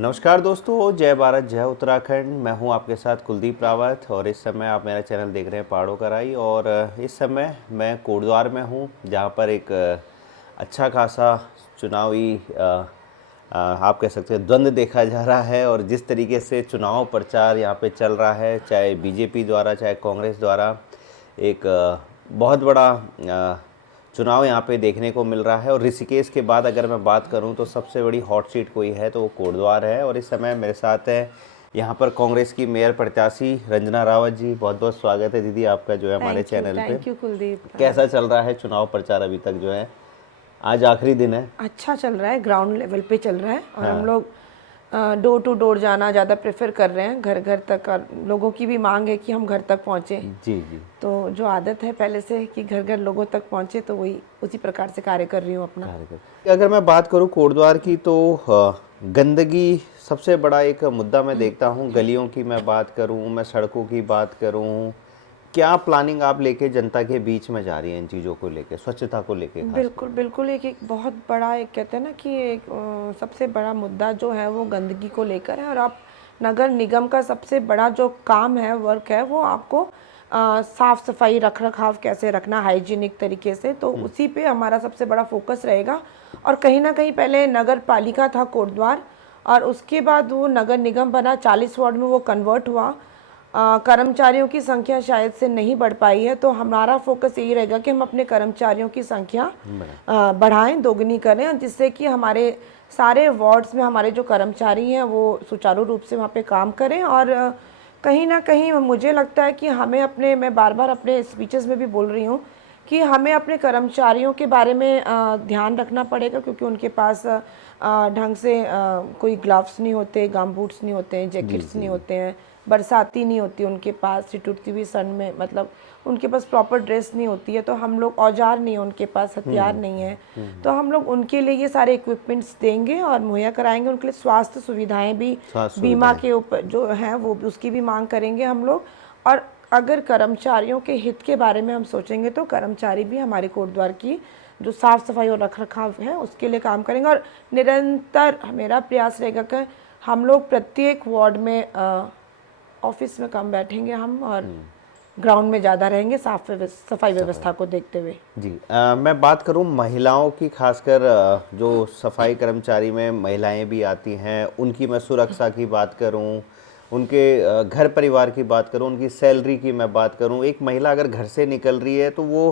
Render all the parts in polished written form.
नमस्कार दोस्तों, जय भारत जय उत्तराखंड। मैं हूं आपके साथ कुलदीप रावत और इस समय आप मेरा चैनल देख रहे हैं पहाड़ों का राई। और इस समय मैं कोटद्वार में हूं जहां पर एक अच्छा खासा चुनावी आप कह सकते हैं द्वंद्व देखा जा रहा है। और जिस तरीके से चुनाव प्रचार यहां पे चल रहा है, चाहे बीजेपी द्वारा चाहे कांग्रेस द्वारा, एक बहुत बड़ा चुनाव यहाँ पे देखने को मिल रहा है। और ऋषिकेश के बाद अगर मैं बात करूँ तो सबसे बड़ी हॉट सीट कोई है तो वो कोटद्वार है। और इस समय मेरे साथ है यहाँ पर कांग्रेस की मेयर प्रत्याशी रंजना रावत जी। बहुत बहुत स्वागत है दीदी आपका जो है हमारे चैनल पे। Thank you Kuldeep. कैसा चल रहा है चुनाव प्रचार अभी तक जो है? आज आखिरी दिन है। अच्छा चल रहा है, ग्राउंड लेवल पे चल रहा है और हम लोग डोर टू डोर जाना ज़्यादा प्रेफर कर रहे हैं, घर घर तक। और लोगों की भी मांग है कि हम घर तक पहुँचे। जी जी। तो जो आदत है पहले से कि घर घर लोगों तक पहुँचे, तो वही उसी प्रकार से कार्य कर रही हूँ अपना। अगर मैं बात करूँ कोटद्वार की तो गंदगी सबसे बड़ा एक मुद्दा मैं देखता हूँ। गलियों की मैं बात करूँ, मैं सड़कों की बात करूँ, क्या प्लानिंग आप लेके जनता के बीच में जा रही हैं इन चीज़ों को लेके, स्वच्छता को लेके? बिल्कुल बिल्कुल, एक एक बहुत बड़ा, एक कहते हैं ना कि एक सबसे बड़ा मुद्दा जो है वो गंदगी को लेकर है। और आप नगर निगम का सबसे बड़ा जो काम है, वर्क है, वो आपको साफ़ सफाई रख रखाव कैसे रखना हाइजीनिक तरीके से, तो उसी पे हमारा सबसे बड़ा फोकस रहेगा। और कहीं ना कहीं पहले नगर पालिका था कोटद्वार, और उसके बाद वो नगर निगम बना, 40 वार्ड में वो कन्वर्ट हुआ। कर्मचारियों की संख्या शायद से नहीं बढ़ पाई है, तो हमारा फोकस यही रहेगा कि हम अपने कर्मचारियों की संख्या बढ़ाएं, दोगुनी करें, और जिससे कि हमारे सारे वार्ड्स में हमारे जो कर्मचारी हैं वो सुचारू रूप से वहाँ पे काम करें। और कहीं ना कहीं मुझे लगता है कि हमें अपने, मैं बार बार अपने स्पीचेस में भी बोल रही हूँ कि हमें अपने कर्मचारियों के बारे में ध्यान रखना पड़ेगा, क्योंकि उनके पास ढंग से कोई ग्लव्स नहीं होते, गम बूट्स नहीं होते हैं, जैकेट्स नहीं होते हैं, बरसाती नहीं होती उनके पास, टूटती हुई सन में, मतलब उनके पास प्रॉपर ड्रेस नहीं होती है। तो हम लोग, औजार नहीं है उनके पास, हथियार नहीं है, तो हम लोग उनके लिए ये सारे इक्विपमेंट्स देंगे और मुहैया कराएंगे। उनके लिए स्वास्थ्य सुविधाएं भी बीमा के ऊपर जो है वो उसकी भी मांग करेंगे हम लोग। और अगर कर्मचारियों के हित के बारे में हम सोचेंगे तो कर्मचारी भी हमारे कोटद्वार की जो साफ़ सफाई और रख रखाव है उसके लिए काम करेंगे। और निरंतर मेरा प्रयास रहेगा कि हम लोग प्रत्येक वार्ड में ऑफिस में कम बैठेंगे हम, और ग्राउंड में ज़्यादा रहेंगे साफ सफाई व्यवस्था को देखते हुए। जी। मैं बात करूं महिलाओं की, खासकर जो सफाई कर्मचारी में महिलाएं भी आती हैं, उनकी मैं सुरक्षा की बात करूं, उनके घर परिवार की बात करूं, उनकी सैलरी की मैं बात करूं। एक महिला अगर घर से निकल रही है तो वो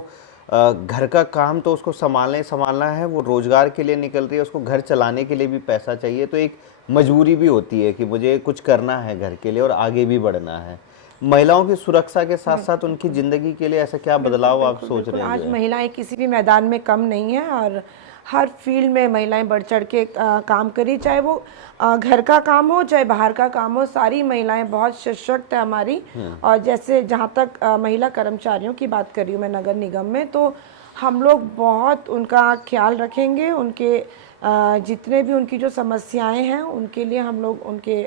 घर का काम तो उसको संभालना है, वो रोज़गार के लिए निकल रही है, उसको घर चलाने के लिए भी पैसा चाहिए। तो एक मजबूरी भी होती है कि मुझे कुछ करना है घर के लिए और आगे भी बढ़ना है। महिलाओं की सुरक्षा के साथ साथ उनकी ज़िंदगी के लिए ऐसा क्या बदलाव आप सोच रहे हैं? आज महिलाएं किसी भी मैदान में कम नहीं है, और हर फील्ड में महिलाएं बढ़ चढ़ के काम करी, चाहे वो घर का काम हो चाहे बाहर का काम हो, सारी महिलाएं बहुत सशक्त है हमारी। और जैसे जहाँ तक महिला कर्मचारियों की बात कर रही हूँ मैं नगर निगम में, तो हम लोग बहुत उनका ख्याल रखेंगे। उनके जितने भी उनकी जो समस्याएं हैं उनके लिए हम लोग उनके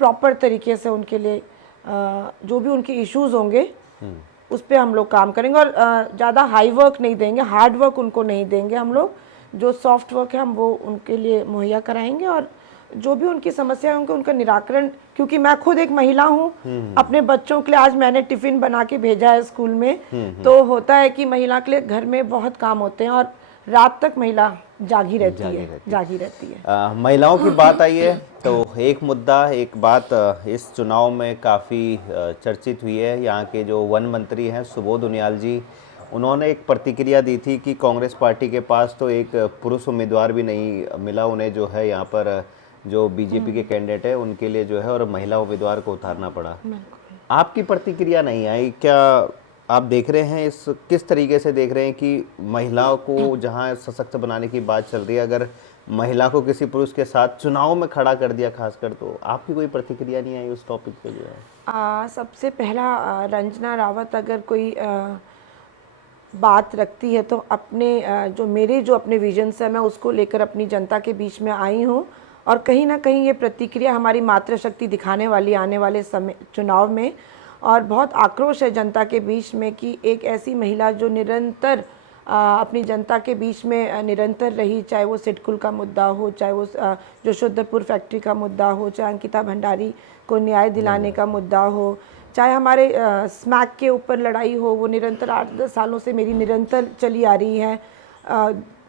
प्रॉपर तरीके से उनके लिए जो भी उनके इश्यूज होंगे उस पर हम लोग काम करेंगे। और ज़्यादा हाई वर्क नहीं देंगे, हार्ड वर्क उनको नहीं देंगे हम लोग। जो सॉफ्ट वर्क है हम वो उनके लिए मुहैया कराएंगे, और जो भी उनकी समस्या होंगे उनका निराकरण, क्योंकि मैं खुद एक महिला हूँ, अपने बच्चों के लिए आज मैंने टिफ़िन बना के भेजा है स्कूल में। तो होता है कि महिला के लिए घर में बहुत काम होते हैं, और रात तक महिला जागी रहती है। महिलाओं की बात आई है तो एक मुद्दा, एक बात इस चुनाव में काफ़ी चर्चित हुई है। यहाँ के जो वन मंत्री हैं सुबोध उनियाल जी, उन्होंने एक प्रतिक्रिया दी थी कि कांग्रेस पार्टी के पास तो एक पुरुष उम्मीदवार भी नहीं मिला उन्हें, जो है यहाँ पर जो बीजेपी के कैंडिडेट है उनके लिए जो है, और महिला उम्मीदवार को उतारना पड़ा। आपकी प्रतिक्रिया नहीं आई क्या? आप देख रहे हैं इस, किस तरीके से देख रहे हैं कि महिलाओं को जहां सशक्त बनाने की बात चल रही है, अगर महिला को किसी पुरुष के साथ चुनाव में खड़ा कर दिया खासकर, तो आपकी कोई प्रतिक्रिया नहीं आई उस टॉपिक पे जो है? सबसे पहला रंजना रावत अगर कोई बात रखती है तो अपने जो अपने विजन्स है मैं उसको लेकर अपनी जनता के बीच में आई हूँ। और कहीं ना कहीं ये प्रतिक्रिया हमारी मातृशक्ति दिखाने वाली आने वाले समय चुनाव में। और बहुत आक्रोश है जनता के बीच में कि एक ऐसी महिला जो निरंतर अपनी जनता के बीच में निरंतर रही, चाहे वो सिडकुल का मुद्दा हो, चाहे वो जोशोधरपुर फैक्ट्री का मुद्दा हो, चाहे अंकिता भंडारी को न्याय दिलाने का मुद्दा हो, चाहे हमारे स्मैक के ऊपर लड़ाई हो, वो निरंतर 8-10 सालों से मेरी निरंतर चली आ रही है।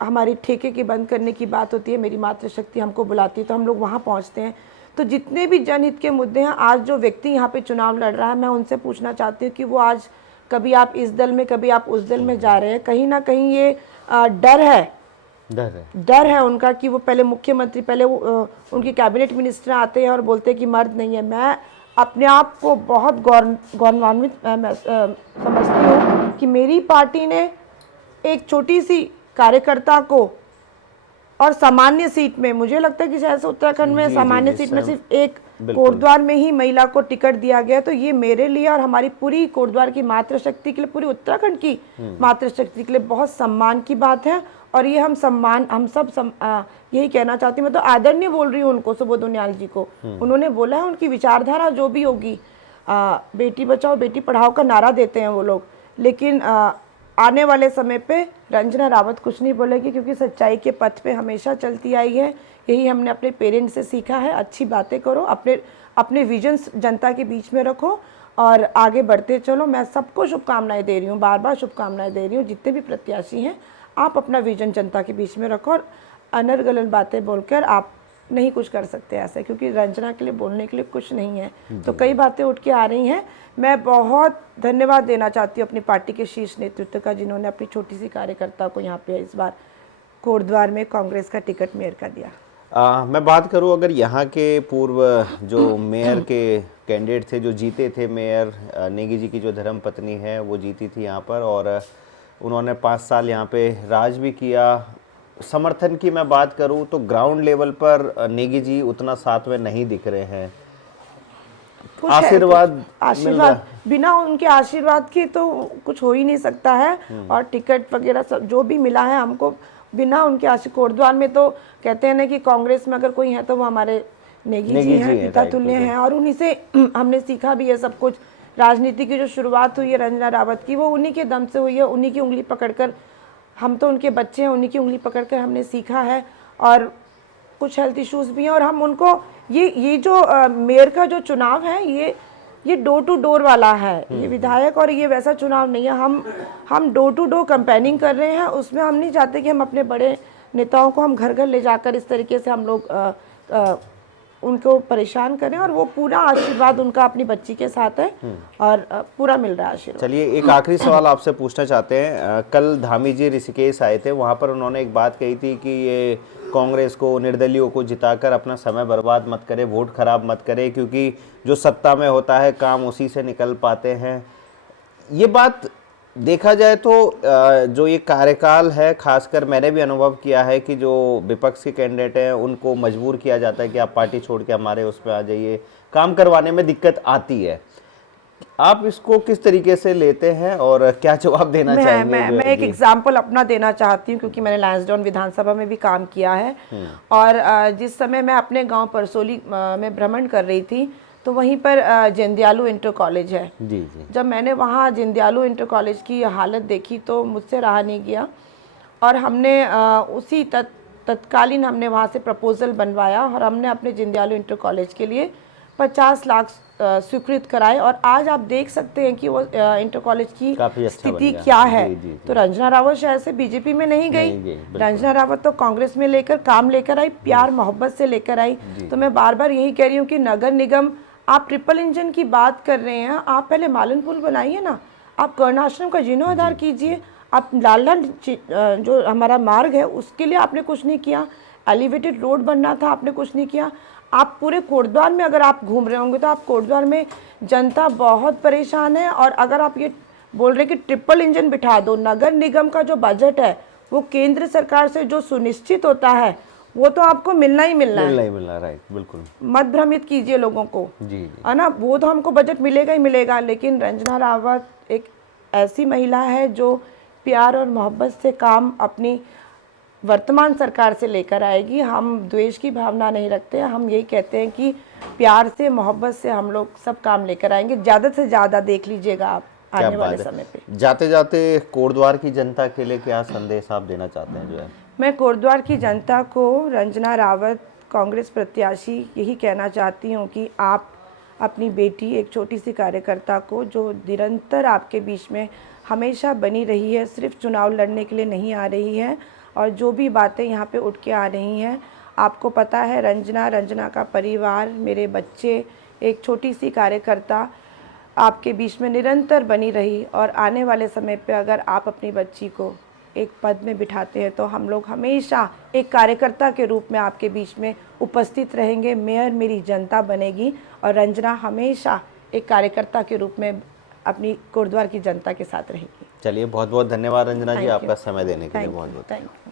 हमारी ठेके की बंद करने की बात होती है, मेरी मातृशक्ति हमको बुलाती है तो हम लोग वहाँ पहुँचते हैं। तो जितने भी जनहित के मुद्दे हैं, आज जो व्यक्ति यहाँ पे चुनाव लड़ रहा है, मैं उनसे पूछना चाहती हूँ कि वो आज कभी आप इस दल में, कभी आप उस दल में जा रहे हैं, कहीं ना कहीं ये डर है उनका कि वो पहले मुख्यमंत्री, पहले उनके कैबिनेट मिनिस्टर आते हैं और बोलते हैं कि मर्द नहीं है। मैं अपने आप को बहुत गौरवान्वित समझती हूँ कि मेरी पार्टी ने एक छोटी सी कार्यकर्ता को और सामान्य सीट में, मुझे लगता है कि शायद उत्तराखंड में सामान्य सीट में सिर्फ एक कोटद्वार में ही महिला को टिकट दिया गया। तो ये मेरे लिए और हमारी पूरी कोटद्वार की मातृशक्ति के लिए, पूरी उत्तराखंड की मातृशक्ति के लिए बहुत सम्मान की बात है। और ये हम सब यही कहना चाहती हूँ। मैं तो आदरणीय बोल रही हूँ उनको, सुबोध उनियाल जी को। उन्होंने बोला है उनकी विचारधारा जो भी होगी, बेटी बचाओ बेटी पढ़ाओ का नारा देते हैं वो लोग, लेकिन आने वाले समय पे रंजना रावत कुछ नहीं बोलेगी, क्योंकि सच्चाई के पथ पे हमेशा चलती आई है। यही हमने अपने पेरेंट्स से सीखा है। अच्छी बातें करो, अपने विजन्स जनता के बीच में रखो और आगे बढ़ते चलो। मैं सबको शुभकामनाएं दे रही हूँ, बार बार शुभकामनाएं दे रही हूँ। जितने भी प्रत्याशी हैं, आप अपना विजन जनता के बीच में रखो और अनर्गल बातें बोलकर आप नहीं कुछ कर सकते ऐसे, क्योंकि रंजना के लिए बोलने के लिए कुछ नहीं है। तो कई बातें उठ के आ रही हैं। मैं बहुत धन्यवाद देना चाहती हूँ अपनी पार्टी के शीर्ष नेतृत्व का, जिन्होंने अपनी छोटी सी कार्यकर्ता को यहाँ पे इस बार कोटद्वार में कांग्रेस का टिकट मेयर का दिया। मैं बात करूं, अगर यहाँ के पूर्व जो मेयर के कैंडिडेट थे, जो जीते थे, मेयर नेगी जी की जो धर्मपत्नी है वो जीती थी यहाँ पर, और उन्होंने 5 साल यहाँ पे राज भी किया। समर्थन की मैं बात करूं तो ग्राउंड लेवल पर नेगी जी उतना साथ में नहीं दिख रहे हैं। आशीर्वाद बिना उनके आशीर्वाद के तो कुछ हो ही नहीं सकता है। और टिकट वगैरह सब जो भी मिला है हमको, बिना उनके आशीर्वाद। कोटद्वार में तो कहते हैं ना कि कांग्रेस में अगर कोई है तो वो हमारे नेगी जी हैं, पिता तुल्य हैं, और उन्हीं से हमने सीखा भी है सब कुछ। राजनीति की जो शुरुआत हुई है रंजना रावत की, वो उन्हीं के दम से हुई है, उन्हीं की उंगली पकड़कर। हम तो उनके बच्चे हैं, उन्हीं की उंगली पकड़कर हमने सीखा है। और कुछ हेल्थ इश्यूज़ भी हैं, और हम उनको ये जो मेयर का जो चुनाव है, ये डोर टू डोर वाला है। ये विधायक और ये वैसा चुनाव नहीं है। हम डोर टू डोर कैंपेनिंग कर रहे हैं। उसमें हम नहीं चाहते कि हम अपने बड़े नेताओं को हम घर घर ले जाकर इस तरीके से हम लोग उनको परेशान करें। और वो पूरा आशीर्वाद उनका अपनी बच्ची के साथ है और पूरा मिल रहा है आशीर्वाद। चलिए, एक आखिरी सवाल आपसे पूछना चाहते हैं। कल धामी जी ऋषिकेश आए थे, वहाँ पर उन्होंने एक बात कही थी कि ये कांग्रेस को, निर्दलीयों को जिताकर अपना समय बर्बाद मत करे, वोट खराब मत करे, क्योंकि जो सत्ता में होता है काम उसी से निकल पाते हैं। ये बात देखा जाए तो जो ये कार्यकाल है, खासकर मैंने भी अनुभव किया है कि जो विपक्ष के कैंडिडेट हैं उनको मजबूर किया जाता है कि आप पार्टी छोड़ के हमारे उस पर आ जाइए, काम करवाने में दिक्कत आती है। आप इसको किस तरीके से लेते हैं और क्या जवाब देना चाहेंगे? मैं एक एग्जाम्पल अपना देना चाहती हूँ, क्योंकि मैंने लैंसडाउन विधानसभा में भी काम किया है। और जिस समय मैं अपने गाँव परसोली में भ्रमण कर रही थी, तो वहीं पर जंदियालू इंटर कॉलेज है। जी। जब मैंने वहाँ जंदियालू इंटर कॉलेज की हालत देखी तो मुझसे रहा नहीं गया, और हमने उसी तत्कालीन हमने वहाँ से प्रपोजल बनवाया और हमने अपने जंदियालू इंटर कॉलेज के लिए 50 लाख स्वीकृत कराए। और आज आप देख सकते हैं कि वो इंटर कॉलेज की स्थिति क्या है। जी। तो रंजना रावत शायद से बीजेपी में नहीं गई। रंजना रावत तो कांग्रेस में काम लेकर आई, प्यार मोहब्बत से लेकर आई। तो मैं बार बार यही कह रही हूँ कि नगर निगम, आप ट्रिपल इंजन की बात कर रहे हैं, आप पहले मालन पुल बनाइए ना, आप कर्णाश्रम का जीर्णोद्धार कीजिए, आप लालगंज जो हमारा मार्ग है उसके लिए आपने कुछ नहीं किया, एलिवेटेड रोड बनना था, आपने कुछ नहीं किया। आप पूरे कोटद्वार में अगर आप घूम रहे होंगे तो आप कोटद्वार में जनता बहुत परेशान है। और अगर आप ये बोल रहे कि ट्रिपल इंजन बिठा दो, नगर निगम का जो बजट है वो केंद्र सरकार से जो सुनिश्चित होता है वो तो आपको मिलना ही मिलना है। राइट, बिल्कुल। मत भ्रमित कीजिए लोगों को, जी। है ना, वो तो हमको बजट मिलेगा ही मिलेगा। लेकिन रंजना रावत एक ऐसी महिला है जो प्यार और मोहब्बत से काम अपनी वर्तमान सरकार से लेकर आएगी। हम द्वेष की भावना नहीं रखते हैं, हम यही कहते हैं कि प्यार से, मोहब्बत से हम लोग सब काम लेकर आएंगे। ज़्यादा से ज़्यादा देख लीजिएगा आप क्या आने वाले बात समय पे। है। जाते जाते कोटद्वार की जनता के लिए क्या संदेश आप देना चाहते हैं जो है? मैं कोटद्वार की जनता को, रंजना रावत कांग्रेस प्रत्याशी, यही कहना चाहती हूँ कि आप अपनी बेटी, एक छोटी सी कार्यकर्ता को जो निरंतर आपके बीच में हमेशा बनी रही है, सिर्फ चुनाव लड़ने के लिए नहीं आ रही है, और जो भी बातें यहाँ पे उठ के आ रही हैं, आपको पता है रंजना का परिवार, मेरे बच्चे, एक छोटी सी कार्यकर्ता आपके बीच में निरंतर बनी रही, और आने वाले समय पे अगर आप अपनी बच्ची को एक पद में बिठाते हैं तो हम लोग हमेशा एक कार्यकर्ता के रूप में आपके बीच में उपस्थित रहेंगे। मेयर मेरी जनता बनेगी और रंजना हमेशा एक कार्यकर्ता के रूप में अपनी कोटद्वार की जनता के साथ रहेगी। चलिए, बहुत बहुत धन्यवाद रंजना जी, थैंक यू, आपका समय देने के लिए थैंक बहुत यू, बहुत। Thank you.